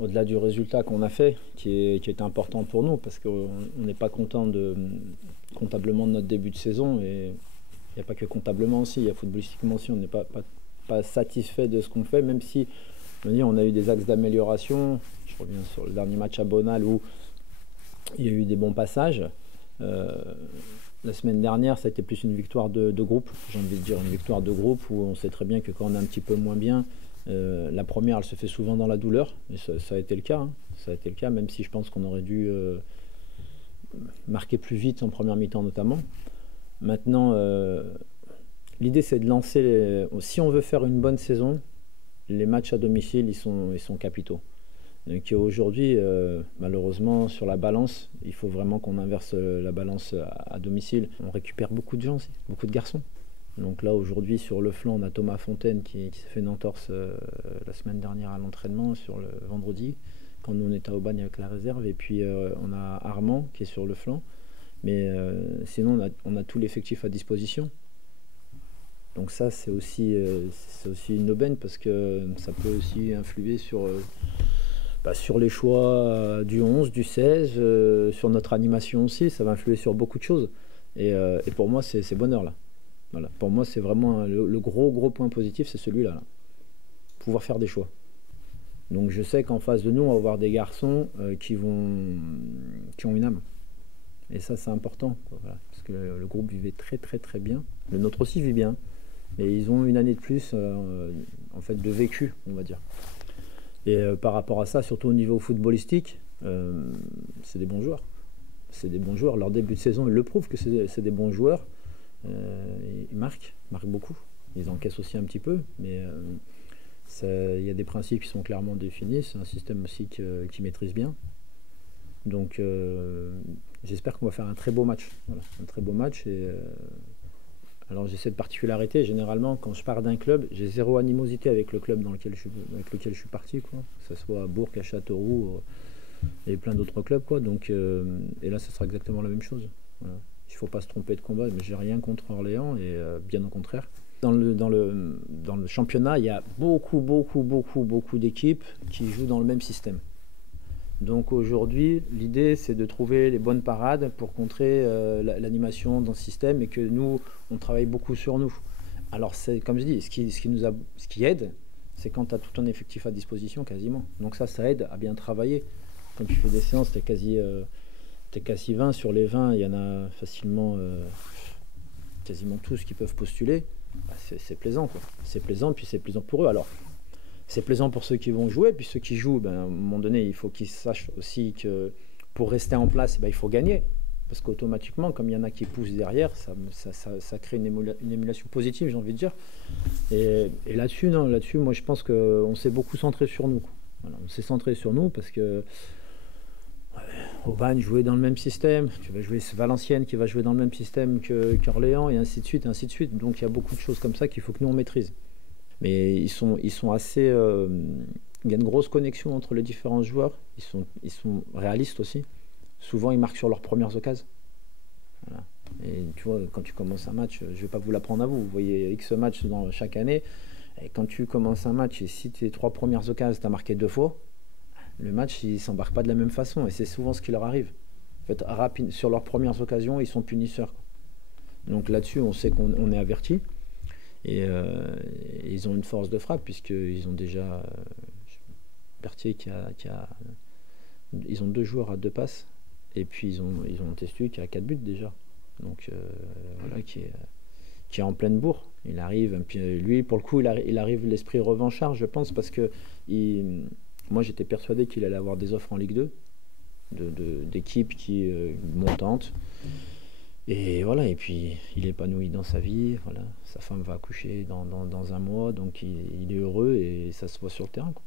au-delà du résultat qu'on a fait, qui est important pour nous, parce qu'on n'est pas content comptablement de notre début de saison, et il n'y a pas que comptablement aussi, il y a footballistiquement aussi, on n'est pas satisfait de ce qu'on fait, même si on a eu des axes d'amélioration. Je reviens sur le dernier match à Bonal où il y a eu des bons passages. La semaine dernière, ça a été plus une victoire de groupe, j'ai envie de dire une victoire de groupe où on sait très bien que quand on est un petit peu moins bien, la première, elle se fait souvent dans la douleur, et ça a été le cas. Hein. Ça a été le cas, même si je pense qu'on aurait dû marquer plus vite en première mi-temps notamment. Maintenant, l'idée c'est de lancer, si on veut faire une bonne saison, les matchs à domicile, ils sont capitaux. Donc aujourd'hui, malheureusement, sur la balance, il faut vraiment qu'on inverse la balance à domicile. On récupère beaucoup de gens aussi, beaucoup de garçons. Donc là, aujourd'hui, sur le flanc, on a Thomas Fontaine qui s'est fait une entorse la semaine dernière à l'entraînement, sur le vendredi, quand nous on était à Aubagne avec la réserve. Et puis on a Armand qui est sur le flanc. Mais sinon, on a tout l'effectif à disposition. Donc ça, c'est aussi une aubaine, parce que ça peut aussi influer sur les choix du 11, du 16, sur notre animation aussi. Ça va influer sur beaucoup de choses. Et pour moi, c'est bonheur là. Voilà. Pour moi, c'est vraiment le gros point positif, c'est celui-là. Là. Pouvoir faire des choix. Donc je sais qu'en face de nous, on va avoir des garçons qui ont une âme. Et ça, c'est important, quoi, voilà. Parce que le groupe vivait très bien. Le nôtre aussi vit bien. Mais ils ont une année de plus en fait, de vécu, on va dire. Et par rapport à ça, surtout au niveau footballistique, c'est des bons joueurs. C'est des bons joueurs. Leur début de saison, ils le prouvent que c'est des bons joueurs. Ils marquent beaucoup. Ils encaissent aussi un petit peu, mais il y a des principes qui sont clairement définis. C'est un système aussi qui maîtrise bien. Donc j'espère qu'on va faire un très beau match. Voilà, un très beau match. Et alors j'ai cette particularité, généralement quand je pars d'un club, j'ai zéro animosité avec le club avec lequel je suis parti, quoi. Que ce soit à Bourg, à Châteauroux et plein d'autres clubs, quoi. Donc, et là ce sera exactement la même chose. Voilà. Il ne faut pas se tromper de combat, mais j'ai rien contre Orléans, et bien au contraire. Dans le championnat, il y a beaucoup d'équipes qui jouent dans le même système. Donc aujourd'hui, l'idée c'est de trouver les bonnes parades pour contrer l'animation dans ce système, et que nous, on travaille beaucoup sur nous. Alors c'est comme je dis, ce qui aide, c'est quand tu as tout ton effectif à disposition quasiment. Donc ça aide à bien travailler. Quand tu fais des séances, t'es quasi 20. Sur les 20, il y en a facilement quasiment tous qui peuvent postuler. Bah, c'est plaisant, quoi. C'est plaisant, puis c'est plaisant pour eux. Alors c'est plaisant pour ceux qui vont jouer, puis ceux qui jouent, à un moment donné, il faut qu'ils sachent aussi que pour rester en place, il faut gagner. Parce qu'automatiquement, comme il y en a qui poussent derrière, ça crée une émulation positive, j'ai envie de dire. Et là-dessus, moi je pense qu'on s'est beaucoup centré sur nous. Voilà, on s'est centré sur nous parce que Aubagne jouait dans le même système, tu vas jouer Valenciennes qui va jouer dans le même système qu'Orléans, et ainsi de suite, ainsi de suite. Donc il y a beaucoup de choses comme ça qu'il faut que nous on maîtrise. Mais ils sont assez... il y a une grosse connexion entre les différents joueurs. Ils sont réalistes aussi. Souvent, ils marquent sur leurs premières occasions. Voilà. Et tu vois, quand tu commences un match, je ne vais pas vous l'apprendre à vous. Vous voyez X matchs dans chaque année. Et quand tu commences un match, et si tes 3 premières occasions, tu as marqué 2 fois, le match, il ne s'embarque pas de la même façon. Et c'est souvent ce qui leur arrive. En fait, sur leurs premières occasions, ils sont punisseurs. Donc là-dessus, on sait qu'on est averti. Et ils ont une force de frappe, puisqu'ils ont déjà Berthier ils ont 2 joueurs à 2 passes, et puis ils ont Testu qui a 4 buts déjà, donc voilà, qui est en pleine bourre. Il arrive, puis lui pour le coup il arrive l'esprit revanchard, je pense, parce que moi j'étais persuadé qu'il allait avoir des offres en Ligue 2 d'équipes qui montantes. Et voilà, et puis il est épanoui dans sa vie, voilà. Sa femme va accoucher dans un mois, donc il est heureux, et ça se voit sur le terrain, quoi.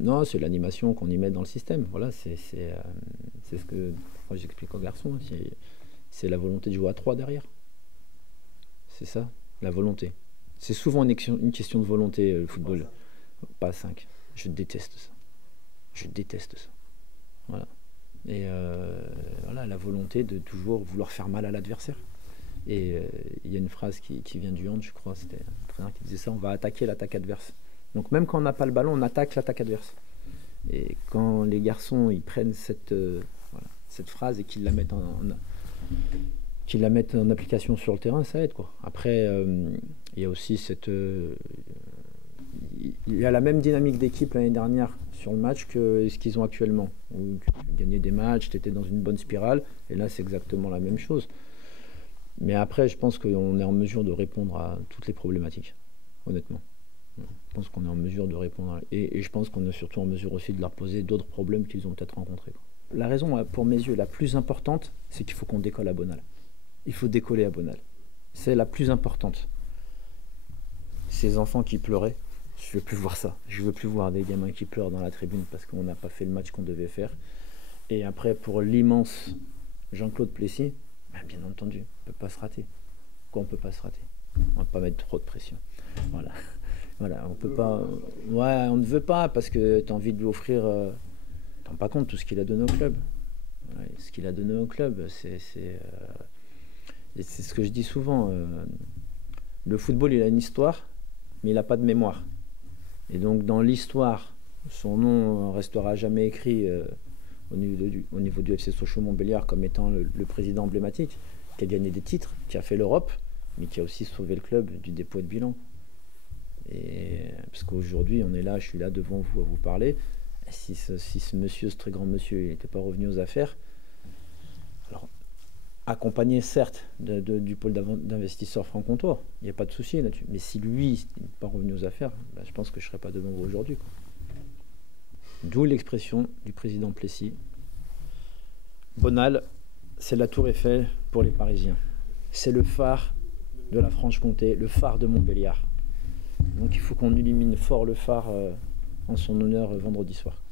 Non, c'est l'animation qu'on y met dans le système, voilà, c'est ce que moi, j'explique aux garçons, c'est la volonté de jouer à 3 derrière. C'est ça, la volonté. C'est souvent une question de volonté, le football, pas à 5. Je déteste ça. Voilà. Et voilà, la volonté de toujours vouloir faire mal à l'adversaire. Et il y a une phrase qui vient du hand, je crois, c'était un entraîneur qui disait ça: on va attaquer l'attaque adverse. Donc même quand on n'a pas le ballon, on attaque l'attaque adverse. Et quand les garçons ils prennent voilà, cette phrase et qu'ils la mettent qu'ils la mettent en application sur le terrain, ça aide, quoi. Après, il y a aussi il y a la même dynamique d'équipe l'année dernière sur le match que ce qu'ils ont actuellement. Où tu gagnais des matchs, tu étais dans une bonne spirale, et là c'est exactement la même chose. Mais après, je pense qu'on est en mesure de répondre à toutes les problématiques, honnêtement. Je pense qu'on est en mesure de répondre et je pense qu'on est surtout en mesure aussi de leur poser d'autres problèmes qu'ils ont peut-être rencontrés, quoi. La raison, pour mes yeux, la plus importante, c'est qu'il faut qu'on décolle à Bonal. Il faut décoller à Bonal. C'est la plus importante. Ces enfants qui pleuraient, je veux plus voir ça. Je veux plus voir des gamins qui pleurent dans la tribune parce qu'on n'a pas fait le match qu'on devait faire. Et après, pour l'immense Jean-Claude Plessis, bien entendu, on ne peut pas se rater. Pourquoi on ne peut pas se rater? On ne va pas mettre trop de pression. Voilà. Voilà, on peut pas. Ouais, on ne veut pas parce que tu as envie de lui offrir. Tu te rends pas compte tout ce qu'il a donné au club. Ouais, ce qu'il a donné au club, c'est ce que je dis souvent. Le football, il a une histoire, mais il n'a pas de mémoire. Et donc, dans l'histoire, son nom restera jamais écrit au niveau du FC Sochaux-Montbéliard comme étant le président emblématique, qui a gagné des titres, qui a fait l'Europe, mais qui a aussi sauvé le club du dépôt de bilan. Et parce qu'aujourd'hui, on est là, je suis là devant vous à vous parler. Si ce monsieur, ce très grand monsieur, il n'était pas revenu aux affaires, alors accompagné certes du pôle d'investisseurs franc-comtois, il n'y a pas de souci là-dessus. Mais si lui n'est pas revenu aux affaires, je pense que je ne serais pas devant vous aujourd'hui, quoi. D'où l'expression du président Plessis. Bonal, c'est la tour Eiffel pour les Parisiens. C'est le phare de la Franche-Comté, le phare de Montbéliard. Donc il faut qu'on illumine fort le phare en son honneur vendredi soir.